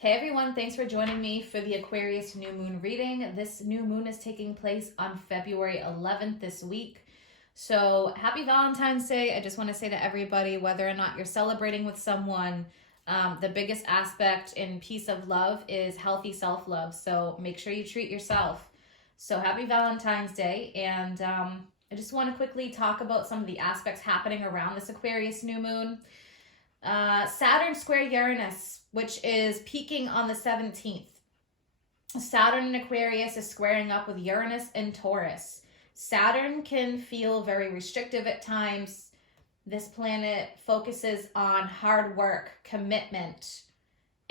Hey everyone, thanks for joining me for the Aquarius New Moon reading. This new moon is taking place on February 11th this week. So happy Valentine's Day. I just want to say to everybody, whether or not you're celebrating with someone, the biggest aspect in peace of love is healthy self-love. So make sure you treat yourself. So happy Valentine's Day. And I just want to quickly talk about some of the aspects happening around this Aquarius new moon. Saturn square Uranus, which is peaking on the 17th. Saturn in Aquarius is squaring up with Uranus in Taurus. Saturn can feel very restrictive at times. This planet focuses on hard work, commitment,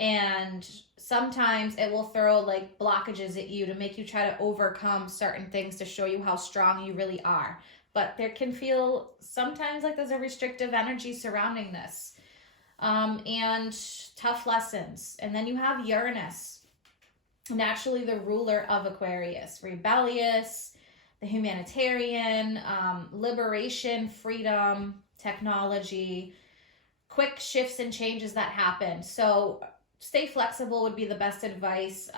and sometimes it will throw like blockages at you to make you try to overcome certain things to show you how strong you really are. But there can feel sometimes like there's a restrictive energy surrounding this. And tough lessons. And then you have Uranus, naturally the ruler of Aquarius, rebellious, the humanitarian, liberation, freedom, technology, quick shifts and changes that happen. So stay flexible would be the best advice.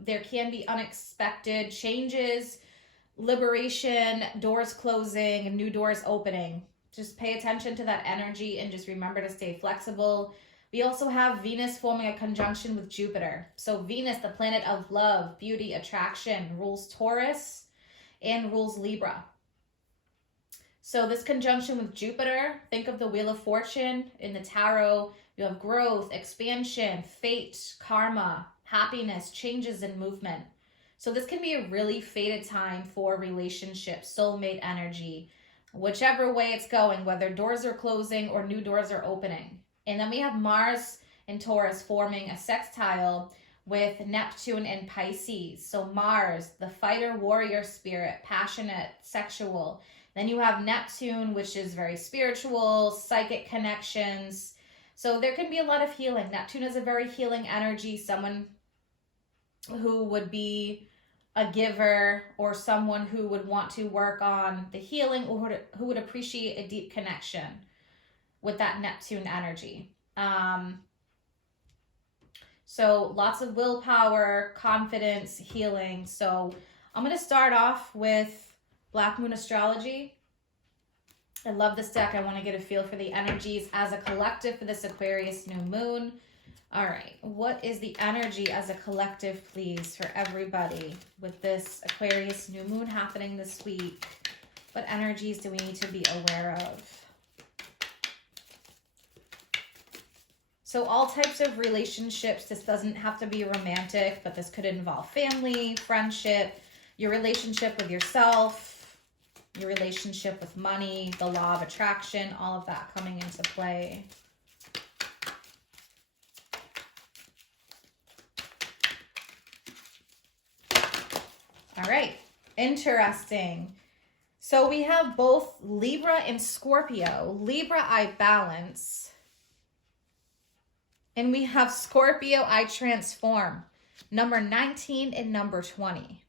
There can be unexpected changes, liberation, doors closing, new doors opening. Just pay attention to that energy and just remember to stay flexible. We also have Venus forming a conjunction with Jupiter. So Venus, the planet of love, beauty, attraction, rules Taurus and rules Libra. So this conjunction with Jupiter, think of the Wheel of Fortune. In the tarot, you have growth, expansion, fate, karma, happiness, changes, and movement. So this can be a really fated time for relationships, soulmate energy, whichever way it's going, whether doors are closing or new doors are opening. And then we have Mars and Taurus forming a sextile with Neptune and Pisces. So Mars, the fighter warrior spirit, passionate, sexual. Then you have Neptune, which is very spiritual, psychic connections. So there can be a lot of healing. Neptune is a very healing energy, someone who would be a giver or someone who would want to work on the healing or who would appreciate a deep connection with that Neptune energy. So lots of willpower, confidence, healing. So I'm going to start off with Black Moon Astrology. I love this deck. I want to get a feel for the energies as a collective for this Aquarius new moon. All right, what is the energy as a collective, please, for everybody with this Aquarius new moon happening this week? What energies do we need to be aware of? So all types of relationships, this doesn't have to be romantic, but this could involve family, friendship, your relationship with yourself, your relationship with money, the law of attraction, all of that coming into play. All right, interesting. So we have both Libra and Scorpio. Libra, I balance. And we have Scorpio, I transform. Number 19 and number 20.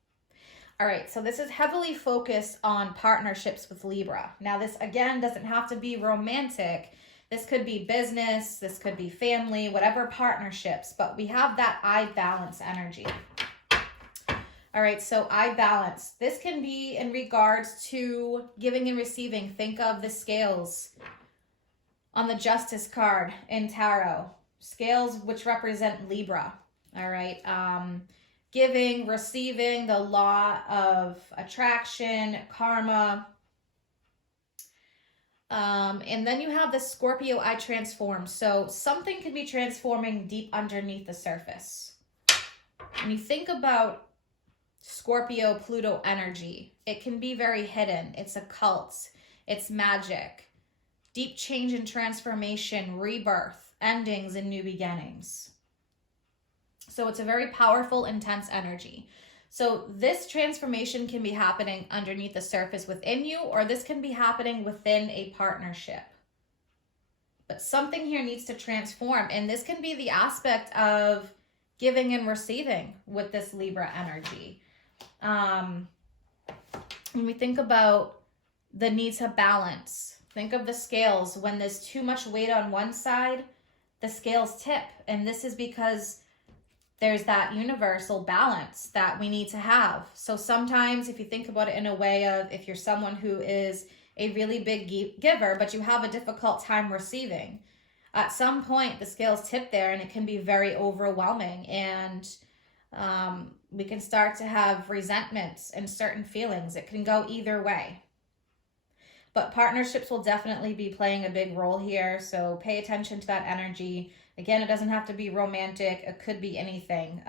All right, so this is heavily focused on partnerships with Libra. Now this, again, doesn't have to be romantic. This could be business, this could be family, whatever partnerships. But we have that I balance energy. All right, so I balance. This can be in regards to giving and receiving. Think of the scales on the Justice card in tarot. Scales which represent Libra. All right, giving, receiving, the law of attraction, karma. And then you have the Scorpio, I transform. So something can be transforming deep underneath the surface. When you think about Scorpio, Pluto energy, it can be very hidden. It's occult. It's magic. Deep change and transformation, rebirth, endings, and new beginnings. So it's a very powerful, intense energy. So this transformation can be happening underneath the surface within you, or this can be happening within a partnership. But something here needs to transform, and this can be the aspect of giving and receiving with this Libra energy. When we think about the need to balance, think of the scales. When there's too much weight on one side, the scales tip. And this is because there's that universal balance that we need to have. So sometimes if you think about it in a way of, if you're someone who is a really big giver, but you have a difficult time receiving, at some point the scales tip there and it can be very overwhelming, and we can start to have resentments and certain feelings. It can go either way. But partnerships will definitely be playing a big role here, so pay attention to that energy. Again, it doesn't have to be romantic. It could be anything.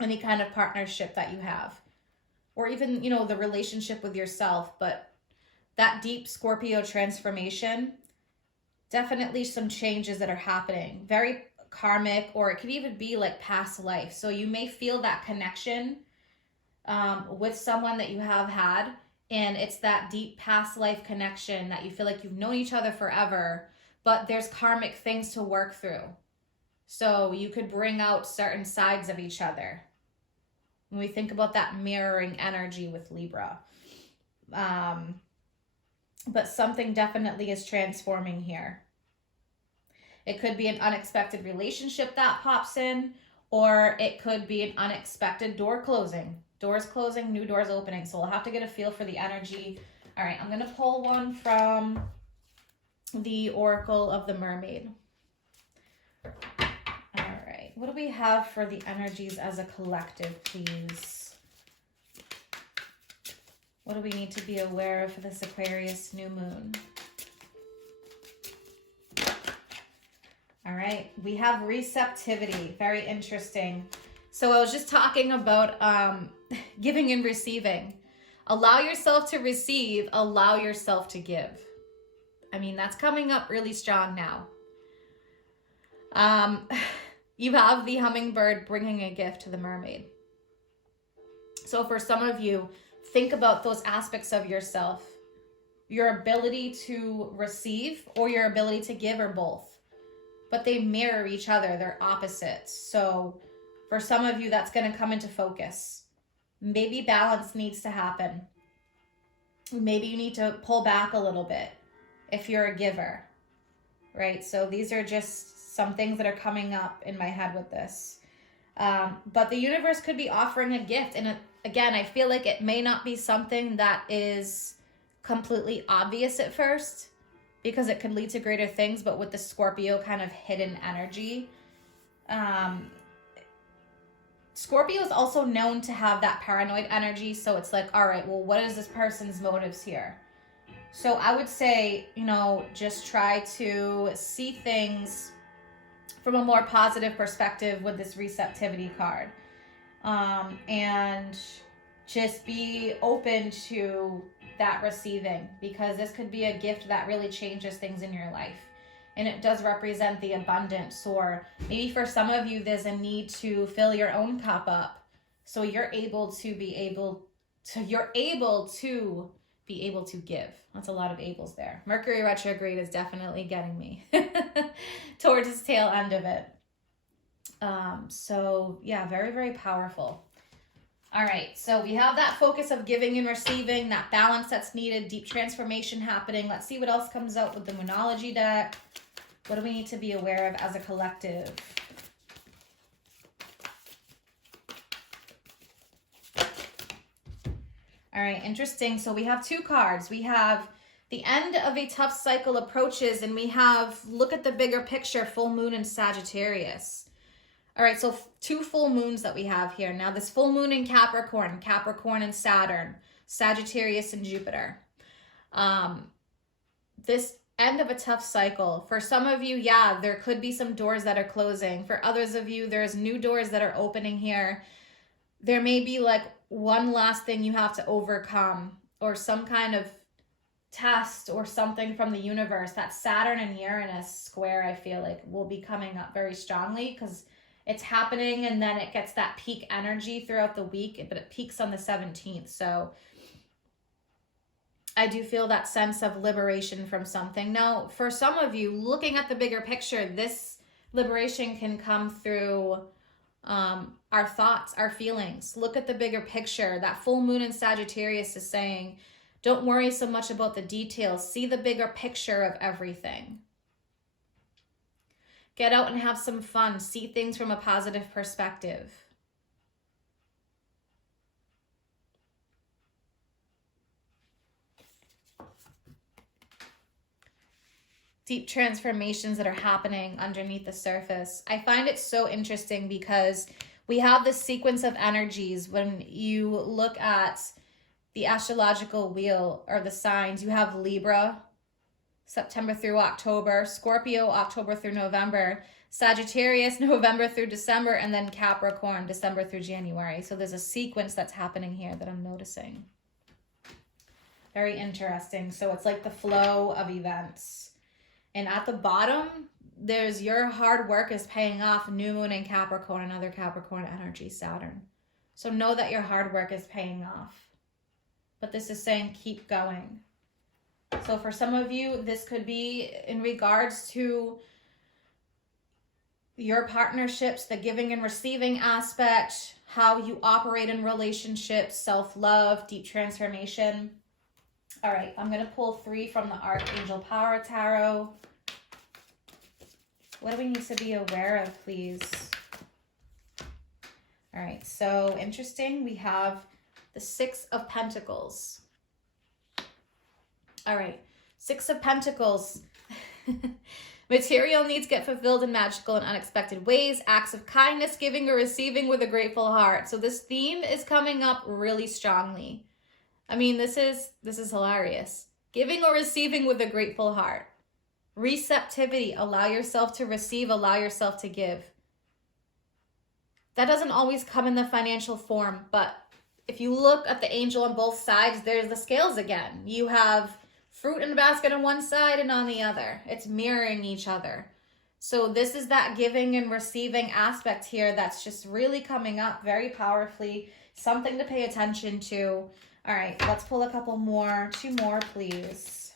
Any kind of partnership that you have. Or even, you know, the relationship with yourself. But that deep Scorpio transformation, definitely some changes that are happening. Very karmic, or it could even be like past life. So you may feel that connection with someone that you have had. And it's that deep past life connection that you feel like you've known each other forever, but there's karmic things to work through. So you could bring out certain sides of each other. When we think about that mirroring energy with Libra. But something definitely is transforming here. It could be an unexpected relationship that pops in, or it could be an unexpected door closing. Doors closing, new doors opening. So we'll have to get a feel for the energy. All right, I'm going to pull one from the Oracle of the Mermaid. All right, what do we have for the energies as a collective, please? What do we need to be aware of for this Aquarius new moon? All right, we have receptivity. Very interesting. So I was just talking about giving and receiving. Allow yourself to receive, allow yourself to give. I mean, that's coming up really strong now. You have the hummingbird bringing a gift to the mermaid. So for some of you, think about those aspects of yourself. Your ability to receive or your ability to give, or both. But they mirror each other. They're opposites. So for some of you, that's going to come into focus. Maybe balance needs to happen. Maybe you need to pull back a little bit if you're a giver, right? So these are just some things that are coming up in my head with this. But the universe could be offering a gift. And again, I feel like it may not be something that is completely obvious at first, because it could lead to greater things. But with the Scorpio kind of hidden energy, Scorpio is also known to have that paranoid energy. So it's like, all right, well, what is this person's motives here? So I would say, you know, just try to see things from a more positive perspective with this receptivity card. And just be open to that receiving, because this could be a gift that really changes things in your life. And it does represent the abundance, or maybe for some of you, there's a need to fill your own cup up. So you're able to be able to give. That's a lot of ables there. Mercury retrograde is definitely getting me towards its tail end of it. So yeah, very, very powerful. All right, so we have that focus of giving and receiving, that balance that's needed, deep transformation happening. Let's see what else comes out with the Moonology deck. What do we need to be aware of as a collective? All right, interesting. So we have two cards. We have the end of a tough cycle approaches, and we have look at the bigger picture, full moon in Sagittarius. All right, so two full moons that we have here. Now this full moon in Capricorn, Capricorn and Saturn, Sagittarius and Jupiter. This end of a tough cycle. For some of you, yeah, there could be some doors that are closing. For others of you, there's new doors that are opening here. There may be like one last thing you have to overcome, or some kind of test or something from the universe. That Saturn and Uranus square, I feel like, will be coming up very strongly, because it's happening and then it gets that peak energy throughout the week, but it peaks on the 17th. So I do feel that sense of liberation from something. Now, for some of you, looking at the bigger picture, this liberation can come through our thoughts, our feelings. Look at the bigger picture. That full moon in Sagittarius is saying, don't worry so much about the details. See the bigger picture of everything. Get out and have some fun. See things from a positive perspective. Deep transformations that are happening underneath the surface. I find it so interesting because we have this sequence of energies. When you look at the astrological wheel or the signs, you have Libra, September through October, Scorpio, October through November, Sagittarius, November through December, and then Capricorn, December through January. So there's a sequence that's happening here that I'm noticing. Very interesting. So it's like the flow of events. And at the bottom, there's your hard work is paying off, New Moon in Capricorn, another Capricorn energy, Saturn. So know that your hard work is paying off. But this is saying keep going. So for some of you, this could be in regards to your partnerships, the giving and receiving aspect, how you operate in relationships, self-love, deep transformation. All right, I'm going to pull 3 from the Archangel Power Tarot. What do we need to be aware of, please? All right, so interesting. We have the 6 of Pentacles. All right, 6 of Pentacles. Material needs get fulfilled in magical and unexpected ways. Acts of kindness, giving or receiving with a grateful heart. So this theme is coming up really strongly. I mean, this is hilarious. Giving or receiving with a grateful heart. Receptivity, allow yourself to receive, allow yourself to give. That doesn't always come in the financial form, but if you look at the angel on both sides, there's the scales again. You have fruit in a basket on one side and on the other. It's mirroring each other. So this is that giving and receiving aspect here that's just really coming up very powerfully. Something to pay attention to. All right, let's pull a couple more. 2 more, please.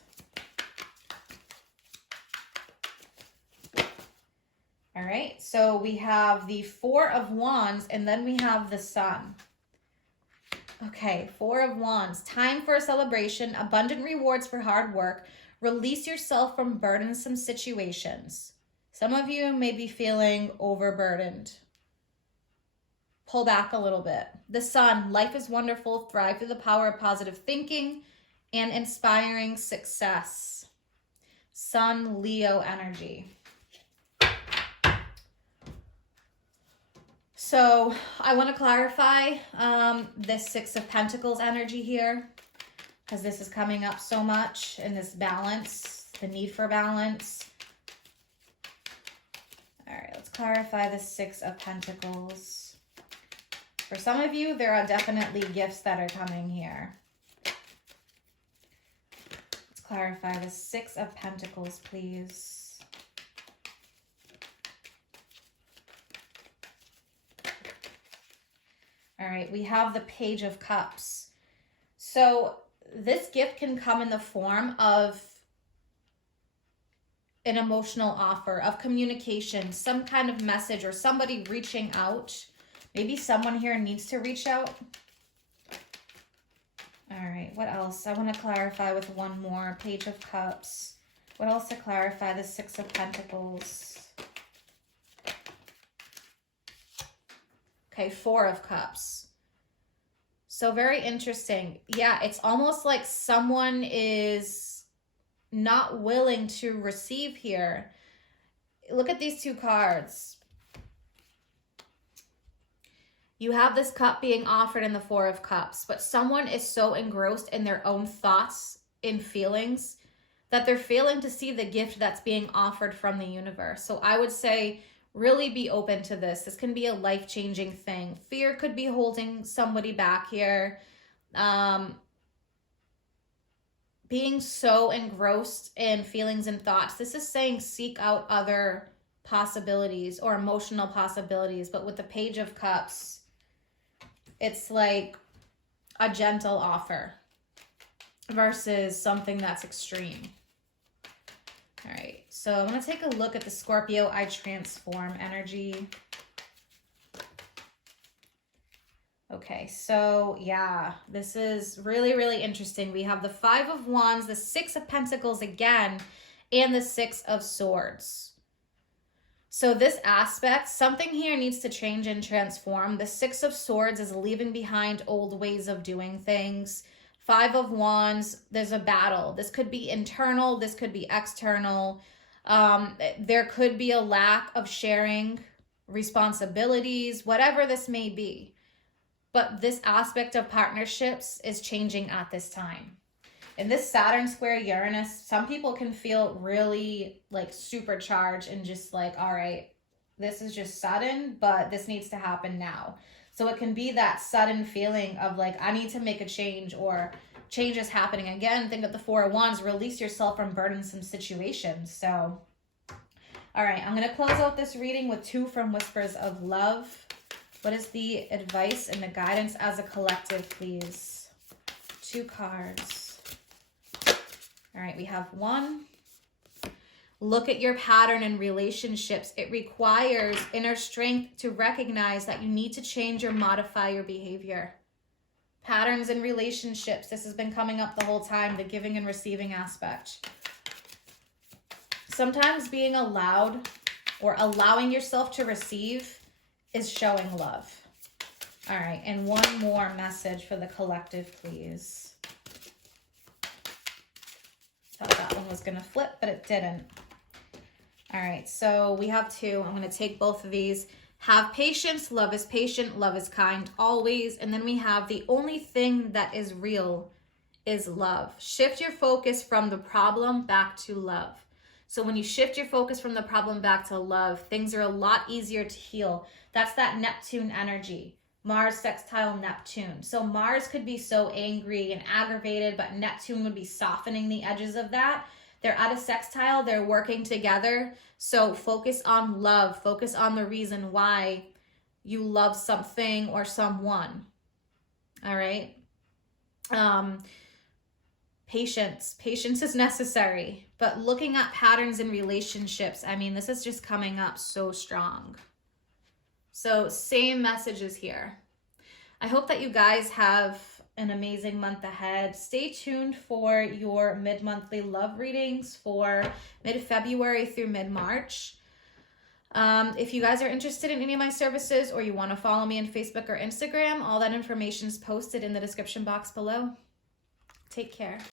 All right, so we have the 4 of Wands, and then we have the Sun. Okay, 4 of Wands. Time for a celebration, abundant rewards for hard work. Release yourself from burdensome situations. Some of you may be feeling overburdened. Pull back a little bit. The Sun, life is wonderful. Thrive through the power of positive thinking and inspiring success. Sun, Leo energy. So I want to clarify this 6 of Pentacles energy here, because this is coming up so much in this balance, the need for balance. All right, let's clarify the 6 of Pentacles. For some of you, there are definitely gifts that are coming here. Let's clarify the 6 of Pentacles, please. All right, we have the Page of Cups. So this gift can come in the form of an emotional offer, of communication, some kind of message, or somebody reaching out. Maybe someone here needs to reach out. All right, what else? I want to clarify with one more. Page of Cups. What else to clarify? The 6 of Pentacles. Okay, 4 of Cups. So very interesting. Yeah, it's almost like someone is not willing to receive here. Look at these 2 cards. You have this cup being offered in the 4 of Cups, but someone is so engrossed in their own thoughts and feelings that they're failing to see the gift that's being offered from the universe. So I would say, really be open to this. This can be a life-changing thing. Fear could be holding somebody back here. Being so engrossed in feelings and thoughts. This is saying seek out other possibilities or emotional possibilities. But with the Page of Cups, it's like a gentle offer versus something that's extreme. All right, so I'm going to take a look at the Scorpio I Transform energy. Okay, so yeah, this is really, really interesting. We have the 5 of Wands, the 6 of Pentacles again, and the 6 of Swords. So this aspect, something here needs to change and transform. The Six of Swords is leaving behind old ways of doing things. Five of Wands, there's a battle. This could be internal, this could be external. There could be a lack of sharing responsibilities, whatever this may be. But this aspect of partnerships is changing at this time. In this Saturn square Uranus, some people can feel really like supercharged and just like, all right, this is just sudden, but this needs to happen now. So it can be that sudden feeling of like, I need to make a change, or change is happening. Again, think of the Four of Wands, release yourself from burdensome situations. So, all right, I'm going to close out this reading with two from Whispers of Love. What is the advice and the guidance as a collective, please? Two cards. All right, we have one. Look at your pattern in relationships. It requires inner strength to recognize that you need to change or modify your behavior. Patterns in relationships. This has been coming up the whole time, the giving and receiving aspect. Sometimes being allowed or allowing yourself to receive is showing love. All right, and one more message for the collective, please. Thought that one was going to flip, but it didn't. All right, so we have two. I'm going to take both of these. Have patience. Love is patient. Love is kind always. And then we have the only thing that is real is love. Shift your focus from the problem back to love. So when you shift your focus from the problem back to love, things are a lot easier to heal. That's that Neptune energy. Mars sextile Neptune. So Mars could be so angry and aggravated, but Neptune would be softening the edges of that. They're at a sextile, they're working together. So focus on love, focus on the reason why you love something or someone. All right. Patience is necessary, but looking at patterns in relationships, I mean, this is just coming up so strong. So same messages here. I hope that you guys have an amazing month ahead. Stay tuned for your mid-monthly love readings for mid-February through mid-March. If you guys are interested in any of my services, or you want to follow me on Facebook or Instagram, all that information is posted in the description box below. Take care.